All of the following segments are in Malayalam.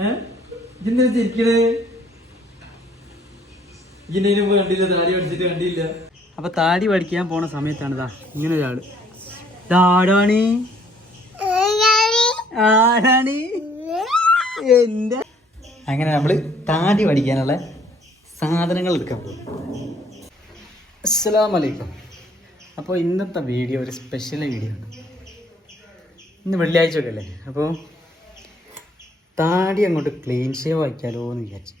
ഏ? ഇതെന്തിനാ ചിരിക്കണേ? ഇതിനു കണ്ടില്ല താടി പഠിച്ചിട്ട് കണ്ടില്ല അപ്പൊ താടി പഠിക്കാൻ പോണ സമയത്താണ് ഇതാ ഇങ്ങനെ ഒരാൾ താടാണി ആരാണി? എന്റെ അങ്ങനെ നമ്മൾ താടി പഠിക്കാനുള്ള സാധനങ്ങൾ എടുക്കാൻ പോകും അസ്സലാം വലൈക്കും അപ്പോൾ ഇന്നത്തെ വീഡിയോ ഒരു സ്പെഷ്യൽ വീഡിയോ ആണ്. ഇന്ന് വെള്ളിയാഴ്ച ഒക്കെ അല്ലേ? അപ്പോൾ താടി അങ്ങോട്ട് ക്ലീൻ ഷേവ് ആക്കിയാലോ എന്ന് വിചാരിച്ചു.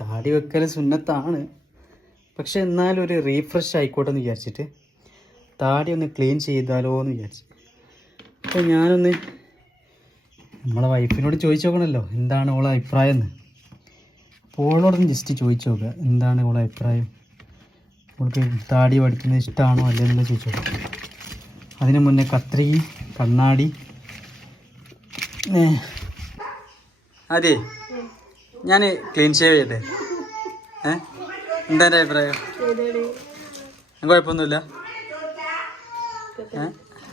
താടി വെക്കൽ സുന്നത്താണ്. പക്ഷെ എന്നാലും ഒരു റീഫ്രഷ് ആയിക്കോട്ടെ എന്ന് വിചാരിച്ചിട്ട് താടി ഒന്ന് ക്ലീൻ ചെയ്താലോ എന്ന് വിചാരിച്ചു. അപ്പോൾ ഞാനൊന്ന് നമ്മളെ വൈഫിനോട് ചോദിച്ചു നോക്കണമല്ലോ എന്താണ് ഓളെ അഭിപ്രായം എന്ന്. അപ്പോൾ ഓളോടൊന്ന് ജസ്റ്റ് ചോദിച്ചു നോക്കുക എന്താണ് ഓളെ അഭിപ്രായം? ഓൾക്ക് താടി പഠിക്കുന്നത് ഇഷ്ടമാണോ അല്ലേ എന്നുള്ളത് ചോദിച്ചു നോക്കുക അതിന് മുന്നേ കത്രി കണ്ണാടി. അതെ ഞാൻ ക്ലീൻ ഷേവ് ചെയ്തേ ഏ? എന്താ എന്റെ അഭിപ്രായം? കുഴപ്പമൊന്നുമില്ല. ഏ?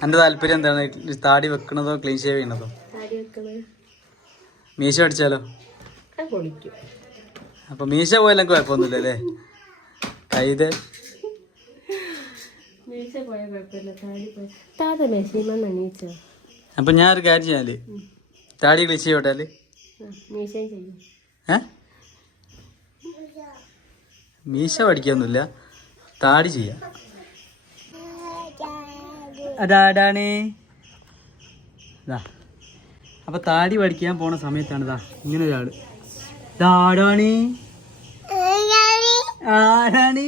എന്റെ താല്പര്യം എന്താണ്? താടി വെക്കണതോ ക്ലീൻ ഷേവ് ചെയ്യണതോ? മീശ അടിച്ചാലോ? അപ്പൊ മീശ പോയാലും കുഴപ്പമൊന്നുമില്ല അല്ലേ? കൈത്. അപ്പൊ ഞാൻ ഒരു കാര്യം ചെയ്യാൽ. താടി ക്ലീൻ ചെയ്യോട്ടെ ഏ? മീശ പഠിക്കൊന്നുമില്ല. താടി ചെയ്യാം. അതാടാണ് ഇതാ അപ്പൊ താടി പഠിക്കാൻ പോണ സമയത്താണ് ഇതാ ഇങ്ങനെ ഒരാൾ ഇതാടാണ് ആരാണ്?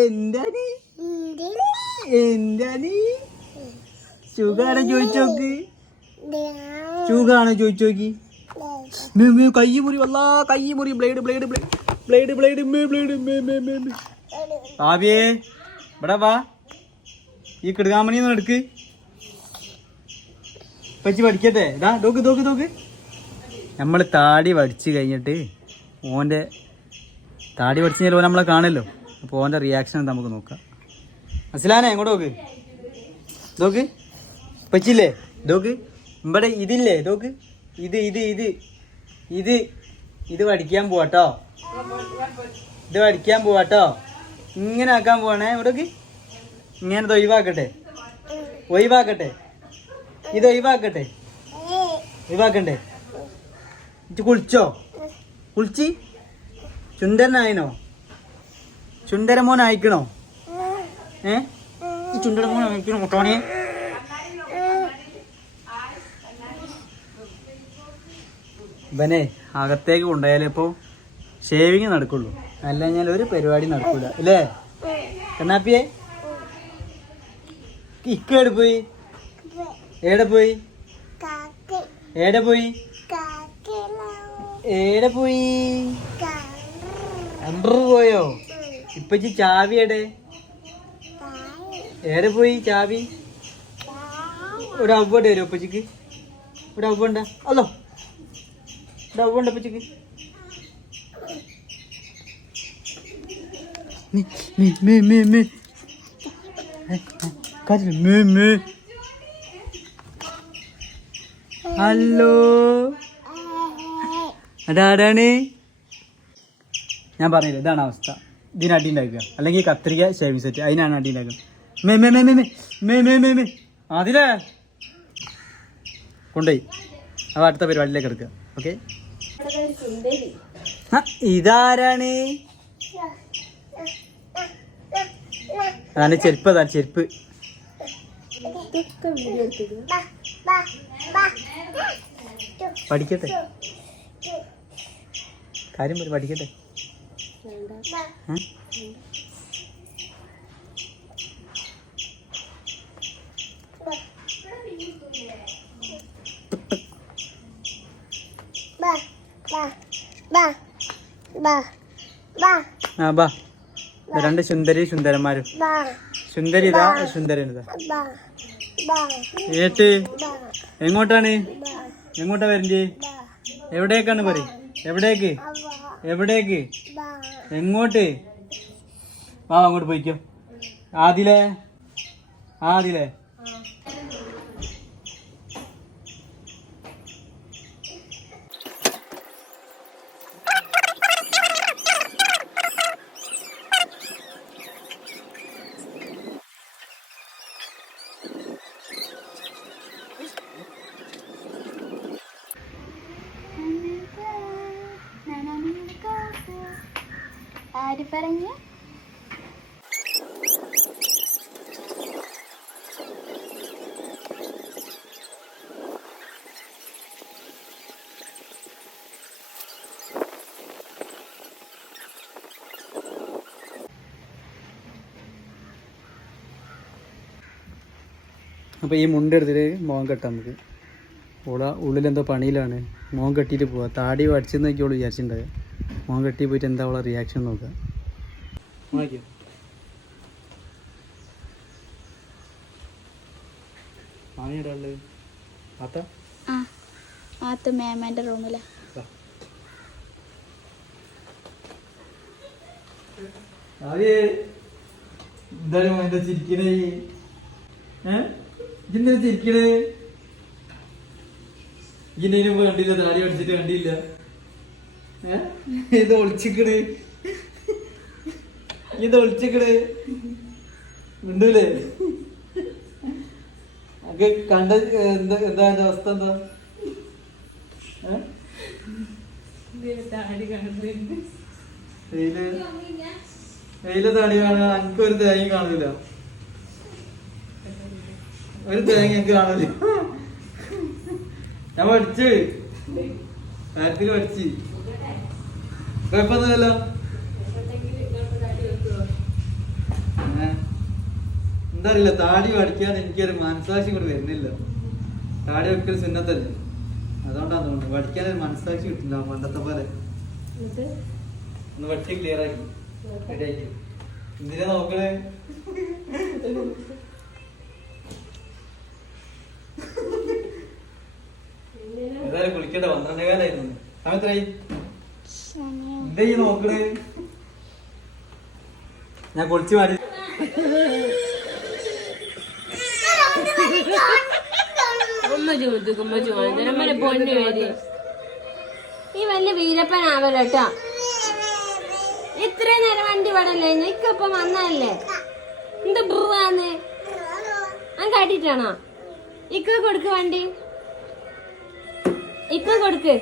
എന്താണി? എന്താണി? സുഖാണ് ചോദിച്ചോക്ക്? സുഖാണ് ചോദിച്ചോക്കി? കൈ മുറി വല്ലാ കൈ മുറി blade blade blade blade blade blade ആവിയേ ഇവിടെ വാ. ഈ കിടുകാമണി ഒന്ന് എടുക്ക്. പച്ചി പഠിക്കട്ടെ. ഇതാ നോക്ക് നോക്ക് നോക്ക്. നമ്മൾ താടി പഠിച്ച് കഴിഞ്ഞിട്ട് ഓന്റെ താടി പഠിച്ച് കഴിഞ്ഞാൽ നമ്മളെ കാണല്ലോ അപ്പോൾ ഓന്റെ റിയാക്ഷൻ നമുക്ക് നോക്കാം. അസിലാനെ എങ്ങോട്ട് നോക്ക്. നോക്ക്. പച്ചില്ലേ നോക്ക്. ഇവിടെ ഇതില്ലേ? നോക്ക്. ഇത് ഇത് ഇത്. ഇത് ഇത് പഠിക്കാൻ പോവാട്ടോ. ഇത് പഠിക്കാൻ പോവാട്ടോ. ഇങ്ങനെ ആക്കാൻ പോവാണേ ഇവിടേക്ക്. ഇങ്ങനെ ഒഴിവാക്കട്ടെ. ഒഴിവാക്കട്ടെ. ഇത് ഒഴിവാക്കട്ടെ. ഒഴിവാക്കണ്ടേ? ഇത് കുളിച്ചോ? കുളിച്ച്? ചുണ്ടനായിനോ ചുണ്ടരമോൻ അയക്കണോ? ഏ? ഈ ചുണ്ടരമോൻ അയക്കണോ മുട്ടോണിയെ ഇവനെ അകത്തേക്ക് കൊണ്ടുപോയാലേ ഇപ്പോൾ ഷേവിങ് നടക്കുള്ളൂ. അല്ല ഞാൻ ഒരു പരിപാടി നടക്കൂല. അല്ലേ? കണ്ണാപ്പിയെ? എവിടെ പോയി? ഏടെ പോയി? ഏടെ പോയി? ഏടെ പോയി? അമ്പർ പോയോ? ഇപ്പച്ചി ചാവി എടെ ഏടെ പോയി ചാവി? ഒരു അവ്വണ്ട് വരുമോ ഇപ്പച്ചിക്ക്. ഒരു അവ്വണ്ട അല്ലോ. മേ ഹലോ. അതാരാണ് ഞാൻ പറഞ്ഞില്ല ഇതാണ് അവസ്ഥ. ഇതിന് അടി ഉണ്ടാക്കുക അല്ലെങ്കിൽ കത്രിക ഷേവിംഗ് സെറ്റ് അതിനാണ് അടി ഉണ്ടാക്കുക അതിലേ. കൊണ്ടുപോയി. അപ്പോൾ അടുത്ത പരിപാടിയിലേക്ക് എടുക്കുക. ഓക്കെ? ഇതാരാണ്? അതാണ് ചെരുപ്പ് അതാണ് ചെരുപ്പ്. പഠിക്കട്ടെ. കാര്യം പറ പഠിക്കട്ടെ വേണ്ട ഏ? ആ ബാ. രണ്ട് സുന്ദരി സുന്ദരന്മാരും. സുന്ദരി ഇതാ സുന്ദരൻ ഇതാ. ഏട്ട് എങ്ങോട്ടാണ്? എങ്ങോട്ടാ വരണ്ടേ? എവിടേക്കാണ് പറ? എവിടേക്ക്? എവിടേക്ക്? എങ്ങോട്ട്? വാ അങ്ങോട്ട് പോയിക്കോ. ആദിലേ. ആദിലേ. പറഞ്ഞു. അപ്പോൾ ഈ മുണ്ടെടുത്തിട്ട് മോൻ കെട്ടാം നമുക്ക്. ഓള ഉള്ളിലെന്തോ പണിയിലാണ്. മോൻ കെട്ടിയിട്ട് പോവാ. താടി വടിച്ചെന്ന് നോക്കിയോളൂ വിചാരിച്ചിട്ടുണ്ടാവുക മോൻ കെട്ടി പോയിട്ട് എന്താ ഉള്ള റിയാക്ഷൻ നോക്കുക വായിക്കോ ഉള്ളത് ആത്ത ആത്ത് റൂമിലെ. എന്താണ് ചിരിക്കണേ? ഇതെന്തിനാ ചിരിക്കണേ? വേണ്ടില്ല താടി അടിച്ചിട്ട് കണ്ടില്ല ഏ? ഇത് ഒളിച്ചിക്കണ്. ഇത് ഒളിച്ചിക്കണ് ഉണ്ടല്ലേ ഒക്കെ കണ്ട എന്താ എന്താ എന്റെ അവസ്ഥ എന്താ? വെയിൽ. താടി കാണാൻ എനിക്ക് ഒരു തേങ്ങ കാണില്ല ഒരു തേങ്ങ എനിക്ക് കാണില്ല ഞാൻ പഠിച്ച്. കാര്യത്തിൽ പഠിച്ച്. കുഴപ്പമൊന്നുമില്ലല്ലോ. എന്താ അറിയില്ല താടി പഠിക്കാൻ എനിക്കൊരു മനസാക്ഷി കൂടെ വരുന്നില്ല. താടി വെക്കൽ സുന്നത്തല്ലേ? അതുകൊണ്ടാണ് തോന്നുന്നത് പഠിക്കാൻ ഒരു മനസാക്ഷി കിട്ടില്ല പണ്ടത്തെ പോലെ. ഒന്ന് വെട്ടി ക്ലിയർ ആക്കി റെഡിയാക്കി എന്തിനാ നോക്കണേ? ഏതായാലും കുളിക്കണ്ട പന്ത്രണ്ടേ കാലായിരുന്നു സമയത്രായി എന്താ ഈ നോക്കണേ? ഞാൻ കുളിച്ചു മാറി ഉമ്മ ചോദിക്കും ഉമ്മ ചോദിക്കും നമ്മടെ പൊന്നു വരെ ഈ വലിയ വീരപ്പനാവല്ലോ കേട്ടോ ഇത്രയും നേരം വണ്ടി പാടല്ലേ ഇക്കൊപ്പം വന്നല്ലേ എന്ത് ബ്രുവാന്ന്? ഞാൻ കാട്ടിട്ടാണോ? ഇക്ക കൊടുക്ക് വണ്ടി. ഇക്ക കൊടുക്ക്.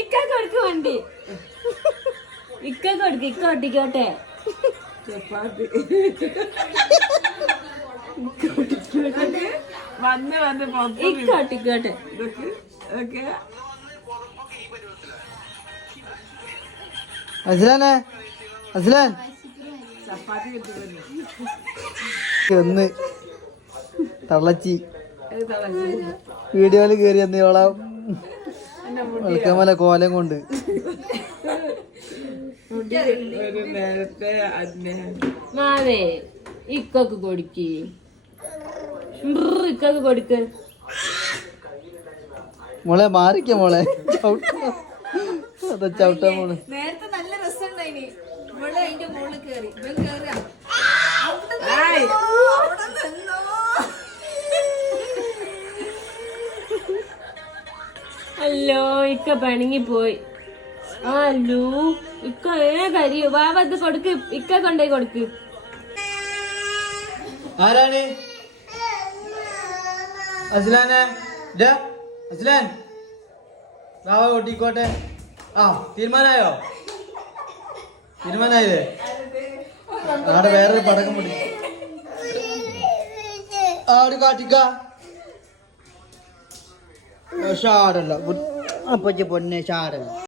ഇക്ക കൊടുക്ക് വണ്ടി ഇക്ക കൊടുക്ക ഇക്ക ഒട്ടിക്കോട്ടെ വന്ന് വന്ന് പുറത്ത് ഇക്ക ഒട്ടിക്കോട്ടെ ഓക്കെ അസ്ലാനെ അസ്ലാൻ. ചപ്പാത്തി ഒന്ന് തള്ളച്ചി വീഡിയോയിൽ കയറി എന്നോളാം കോലം കൊണ്ട്. ഒരു നേരത്തെ മാവേ ഇക്കൊക്കെ കൊടുക്ക്. ഇക്കൊക്കെ കൊടുക്ക്. മോളെ മാറിക്ക മോളെ. ചവിട്ട അതാ ചവിട്ടാ മോൾ. നേരത്തെ നല്ല രസമുണ്ടായിനി മോളെ അതിന്റെ മുകളിൽ കേറി. ഇവൻ നിന്നോ? അല്ലോ ഇക്ക പണിങ്ങി പോയി അല്ലോ. ഇക്ക ഏ കരിയോ അത് കൊടുക്ക് ഇക്ക കൊണ്ടേ കൊടുക്ക്. ആരാണ്? അസ്ലാനെ അസ്ലാൻ. വാവ കൊട്ടിക്കോട്ടെ. ആ തീരുമാനമായോ തീരുമാനായില്ലേ? ആടെ വേറൊരു പടക്കം പൊടി. ആട് കാട്ടിക്ക. ഷാടല്ല അപ്പച്ച പൊന്നെ ഷാടല്ല